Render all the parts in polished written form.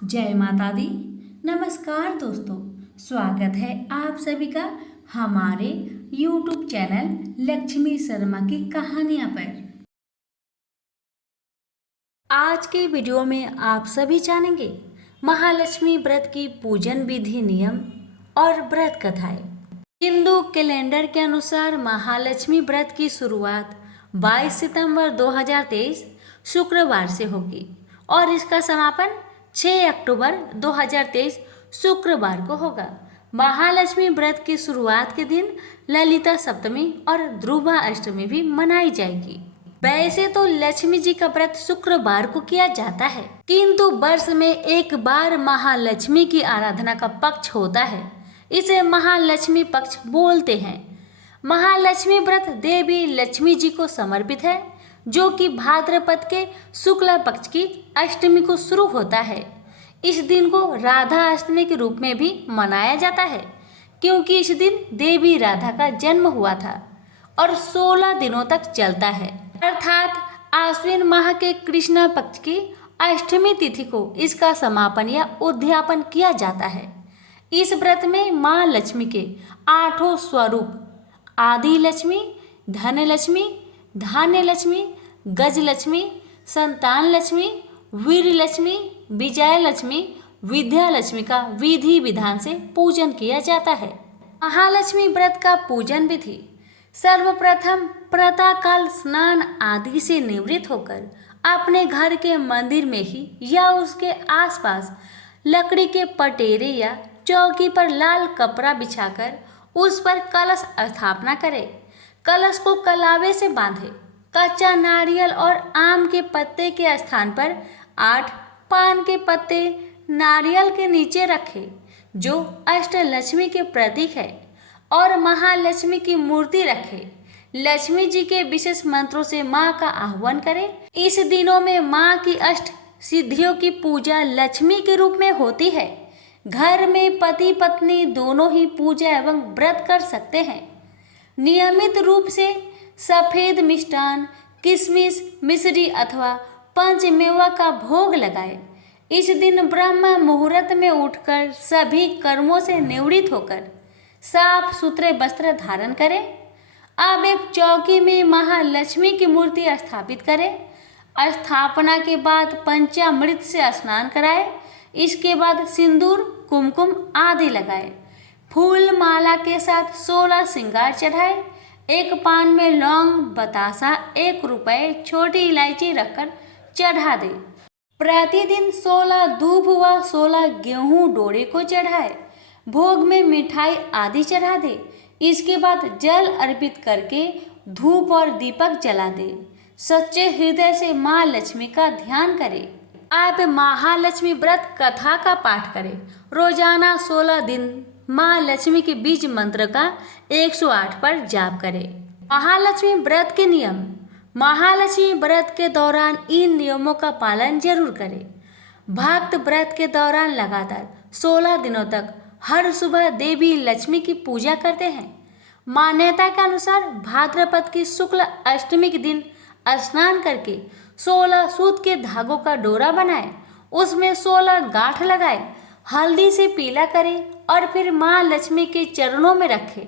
जय माता दी। नमस्कार दोस्तों, स्वागत है आप सभी का हमारे YouTube चैनल लक्ष्मी शर्मा की कहानियां पर। आज के वीडियो में आप सभी जानेंगे महालक्ष्मी व्रत की पूजन विधि, नियम और व्रत कथाएं। हिंदू कैलेंडर के अनुसार महालक्ष्मी व्रत की शुरुआत 22 सितंबर 2023 शुक्रवार से होगी और इसका समापन 6 अक्टूबर 2023 शुक्रवार को होगा। महालक्ष्मी व्रत की शुरुआत के दिन ललिता सप्तमी और ध्रुवा अष्टमी भी मनाई जाएगी। वैसे तो लक्ष्मी जी का व्रत शुक्रवार को किया जाता है, किंतु वर्ष में एक बार महालक्ष्मी की आराधना का पक्ष होता है। इसे महालक्ष्मी पक्ष बोलते हैं। महालक्ष्मी व्रत देवी लक्ष्मी जी को समर्पित है, जो कि भाद्रपद के शुक्ल पक्ष की अष्टमी को शुरू होता है। इस दिन को राधा अष्टमी के रूप में भी मनाया जाता है, क्योंकि इस दिन देवी राधा का जन्म हुआ था और 16 दिनों तक चलता है, अर्थात आश्विन माह के कृष्ण पक्ष की अष्टमी तिथि को इसका समापन या उद्यापन किया जाता है। इस व्रत में माँ लक्ष्मी के 8 स्वरूप आदि लक्ष्मी, धन लक्ष्मी, धान्य लक्ष्मी, गज लक्ष्मी, संतान लक्ष्मी, वीर लक्ष्मी, विजय लक्ष्मी, विद्या लक्ष्मी का विधि विधान से पूजन किया जाता है। महालक्ष्मी व्रत का पूजन विधि: सर्वप्रथम प्रातःकाल स्नान आदि से निवृत्त होकर अपने घर के मंदिर में ही या उसके आसपास लकड़ी के पटेरे या चौकी पर लाल कपड़ा बिछाकर उस पर कलश स्थापना करें। कलश को कलावे से बांधे। कच्चा नारियल और आम के पत्ते के स्थान पर 8 पान के पत्ते नारियल के नीचे रखें, जो अष्टलक्ष्मी के प्रतीक है, और महालक्ष्मी की मूर्ति रखें। लक्ष्मी जी के विशेष मंत्रों से माँ का आह्वान करें। इस दिनों में माँ की अष्ट सिद्धियों की पूजा लक्ष्मी के रूप में होती है। घर में पति पत्नी दोनों ही पूजा एवं व्रत कर सकते हैं। नियमित रूप से सफेद मिष्टान, किशमिश, मिश्री अथवा पंचमेवा का भोग लगाए। इस दिन ब्रह्म मुहूर्त में उठकर सभी कर्मों से निवृत्त होकर साफ सुथरे वस्त्र धारण करें। अब एक चौकी में महालक्ष्मी की मूर्ति स्थापित करें। स्थापना के बाद पंचामृत से स्नान कराएं। इसके बाद सिंदूर, कुमकुम आदि लगाए। फूल माला के साथ 16 श्रृंगार चढ़ाए। एक पान में लौंग, बतासा, 1 रुपये, छोटी इलायची रखकर चढ़ा दे। प्रतिदिन 16 दूब व 16 गेहूं डोरे को चढ़ाए। भोग में मिठाई आदि चढ़ा दे। इसके बाद जल अर्पित करके धूप और दीपक जला दे। सच्चे हृदय से माँ लक्ष्मी का ध्यान करें। आप महालक्ष्मी व्रत कथा का पाठ करें। रोजाना 16 दिन माँ लक्ष्मी के बीज मंत्र का 108 पर जाप करें। महालक्ष्मी व्रत के नियम: महालक्ष्मी व्रत के दौरान इन नियमों का पालन जरूर करें। भक्त व्रत के दौरान लगातार 16 दिनों तक हर सुबह देवी लक्ष्मी की पूजा करते हैं। मान्यता के अनुसार भाद्रपद की शुक्ल अष्टमी के दिन स्नान करके 16 सूत के धागों का डोरा बनाए, उसमें 16 गांठ लगाए, हल्दी से पीला करें और फिर माँ लक्ष्मी के चरणों में रखें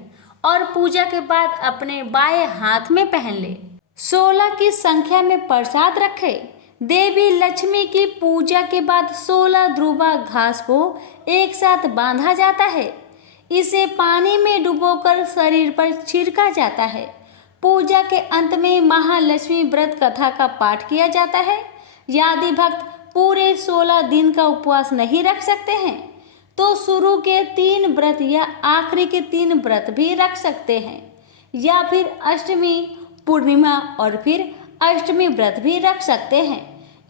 और पूजा के बाद अपने बाएं हाथ में पहन ले। 16 की संख्या में प्रसाद रखें। देवी लक्ष्मी की पूजा के बाद 16 ध्रुवा घास को एक साथ बांधा जाता है। इसे पानी में डुबोकर शरीर पर छिड़का जाता है। पूजा के अंत में महालक्ष्मी व्रत कथा का पाठ किया जाता है। यदि भक्त पूरे 16 दिन का उपवास नहीं रख सकते हैं तो शुरू के 3 व्रत या आखिरी के 3 व्रत भी रख सकते हैं, या फिर अष्टमी, पूर्णिमा और फिर अष्टमी व्रत भी रख सकते हैं।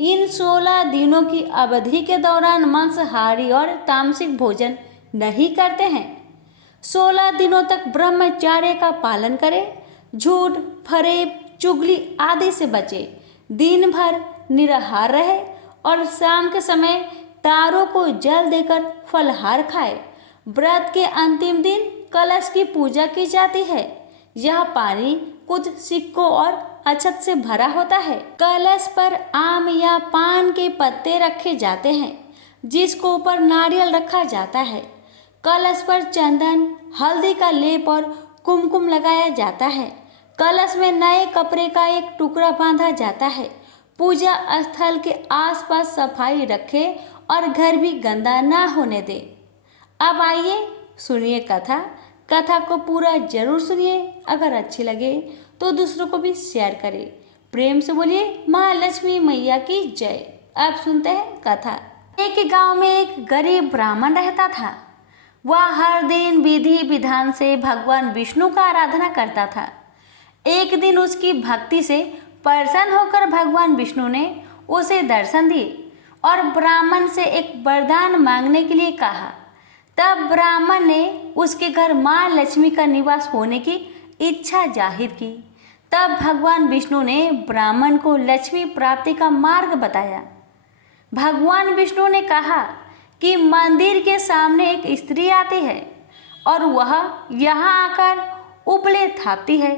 इन 16 दिनों की अवधि के दौरान मांसाहारी और तामसिक भोजन नहीं करते हैं। 16 दिनों तक ब्रह्मचर्य का पालन करें। झूठ, फरेब, चुगली आदि से बचे। दिन भर निराहार रहे और शाम के समय तारों को जल देकर फलहार खाए। व्रत के अंतिम दिन कलश की पूजा की जाती है। यह पानी कुछ सिक्कों और अक्षत से भरा होता है। कलश पर आम या पान के पत्ते रखे जाते हैं। जिसको ऊपर नारियल रखा जाता है। कलश पर चंदन, हल्दी का लेप और कुमकुम लगाया जाता है। कलश में नए कपड़े का एक टुकड़ा बांधा जाता है। पूजा स्थल के आसपास सफाई रखे और घर भी गंदा ना होने दे। अब आइए सुनिए कथा। कथा को पूरा जरूर सुनिए। अगर अच्छी लगे तो दूसरों को भी शेयर करें। प्रेम से बोलिए महालक्ष्मी मैया की जय। अब सुनते हैं कथा। एक गांव में एक गरीब ब्राह्मण रहता था। वह हर दिन विधि विधान से भगवान विष्णु का आराधना करता था। एक दिन उसकी भक्ति से प्रसन्न होकर भगवान विष्णु ने उसे दर्शन दिए और ब्राह्मण से एक वरदान मांगने के लिए कहा। तब ब्राह्मण ने उसके घर माँ लक्ष्मी का निवास होने की इच्छा जाहिर की। तब भगवान विष्णु ने ब्राह्मण को लक्ष्मी प्राप्ति का मार्ग बताया। भगवान विष्णु ने कहा कि मंदिर के सामने एक स्त्री आती है और वह यहाँ आकर उपले थापती है।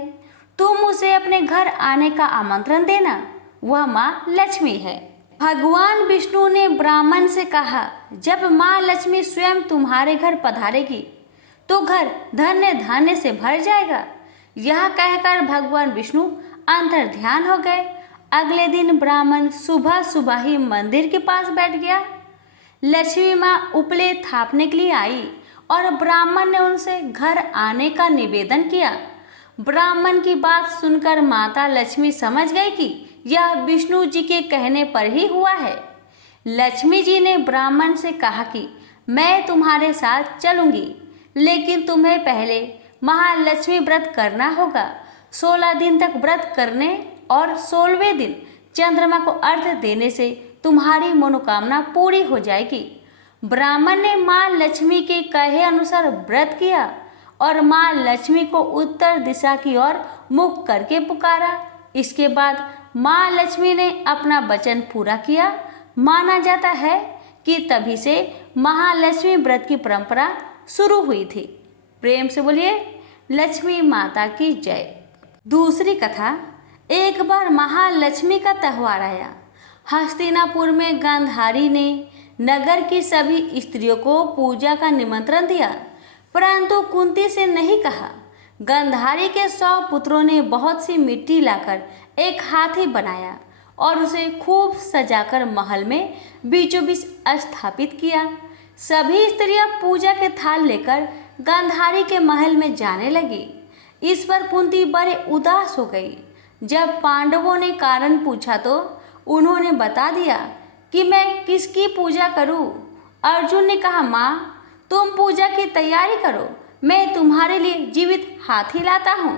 तुम उसे अपने घर आने का आमंत्रण देना, वह माँ लक्ष्मी है। भगवान विष्णु ने ब्राह्मण से कहा, जब माँ लक्ष्मी स्वयं तुम्हारे घर पधारेगी तो घर धन्य धान्य से भर जाएगा। यह कहकर भगवान विष्णु अंतर ध्यान हो गए। अगले दिन ब्राह्मण सुबह सुबह ही मंदिर के पास बैठ गया। लक्ष्मी माँ उपले थापने के लिए आई और ब्राह्मण ने उनसे घर आने का निवेदन किया। ब्राह्मण की बात सुनकर माता लक्ष्मी समझ गई कि यह विष्णु जी के कहने पर ही हुआ है। लक्ष्मी जी ने ब्राह्मण से कहा कि मैं तुम्हारे साथ चलूंगी, लेकिन तुम्हें पहले महालक्ष्मी व्रत करना होगा। 16 दिन तक व्रत करने और 16वें दिन चंद्रमा को अर्घ्य देने से तुम्हारी मनोकामना पूरी हो जाएगी। ब्राह्मण ने माँ लक्ष्मी के कहे अनुसार व्रत किया और माँ लक्ष्मी को उत्तर दिशा की ओर मुख करके पुकारा। इसके बाद माँ लक्ष्मी ने अपना वचन पूरा किया। माना जाता है कि तभी से महालक्ष्मी व्रत की परंपरा शुरू हुई थी। प्रेम से बोलिए लक्ष्मी माता की जय। दूसरी कथा। एक बार महालक्ष्मी का त्यौहार आया। हस्तिनापुर में गांधारी ने नगर की सभी स्त्रियों को पूजा का निमंत्रण दिया, परंतु कुंती से नहीं कहा। गांधारी के 100 पुत्रों ने बहुत सी मिट्टी लाकर एक हाथी बनाया और उसे खूब सजाकर महल में बीचों बीच स्थापित किया। सभी स्त्रियां पूजा के थाल लेकर गांधारी के महल में जाने लगी। इस पर कुंती बड़े उदास हो गई। जब पांडवों ने कारण पूछा तो उन्होंने बता दिया कि मैं किसकी पूजा करूं। अर्जुन ने कहा, माँ तुम पूजा की तैयारी करो, मैं तुम्हारे लिए जीवित हाथी लाता हूँ।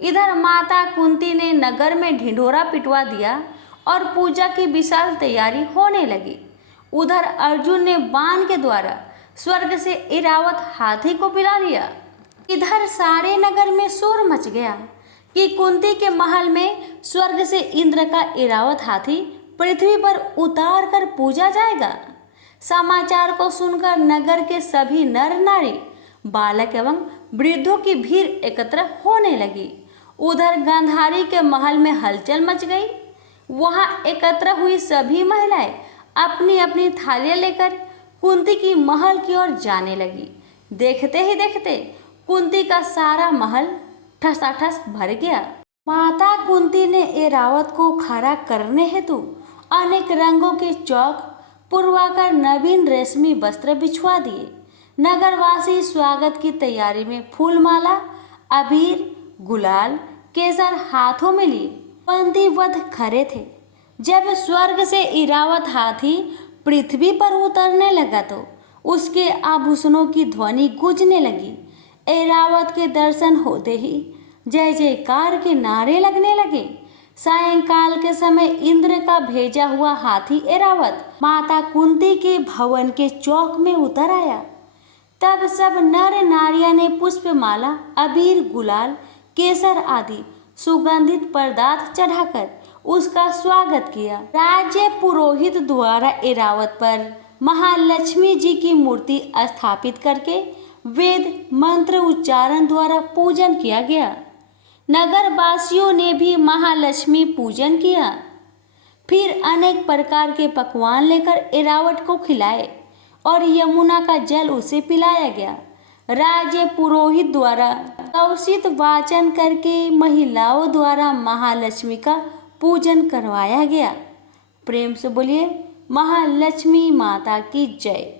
इधर माता कुंती ने नगर में ढिंढोरा पिटवा दिया और पूजा की विशाल तैयारी होने लगी। उधर अर्जुन ने बाण के द्वारा स्वर्ग से इरावत हाथी को पिला लिया। इधर सारे नगर में शोर मच गया कि कुंती के महल में स्वर्ग से इंद्र का इरावत हाथी पृथ्वी पर उतार कर पूजा जाएगा। समाचार को सुनकर नगर के सभी नर नारी, बालक एवं वृद्धों की भीड़ एकत्र होने लगी। उधर गांधारी के महल में हलचल मच गई। वहां एकत्र हुई सभी महिलाएं अपनी अपनी थालियां लेकर कुंती की महल की ओर जाने लगी। देखते ही देखते कुंती का सारा महल ठसाठस भर गया। माता कुंती ने एरावत को खड़ा करने हेतु अनेक रंगों के चौक पुरवाकर नवीन रेशमी वस्त्र बिछवा दिए। नगरवासी स्वागत की तैयारी में फूलमाला, अबीर, गुलाल, केसर हाथों में लिए पंक्तिबद्ध खड़े थे। जब स्वर्ग से इरावत हाथी पृथ्वी पर उतरने लगा तो उसके आभूषणों की ध्वनि गूंजने लगी। ऐरावत के दर्शन होते ही जय जयकार के नारे लगने लगे। सायंकाल के समय इंद्र का भेजा हुआ हाथी ऐरावत माता कुंती के भवन के चौक में उतर आया। तब सब नर नारियां ने पुष्पमाला, अबीर, गुलाल, केसर आदि सुगंधित पदार्थ चढ़ाकर उसका स्वागत किया। राज्य पुरोहित द्वारा ऐरावत पर महालक्ष्मी जी की मूर्ति स्थापित करके वेद मंत्र उच्चारण द्वारा पूजन किया गया। नगर वासियों ने भी महालक्ष्मी पूजन किया। फिर अनेक प्रकार के पकवान लेकर ऐरावत को खिलाए और यमुना का जल उसे पिलाया गया। राज्य पुरोहित द्वारा कौशित वाचन करके महिलाओं द्वारा महालक्ष्मी का पूजन करवाया गया। प्रेम से बोलिए महालक्ष्मी माता की जय।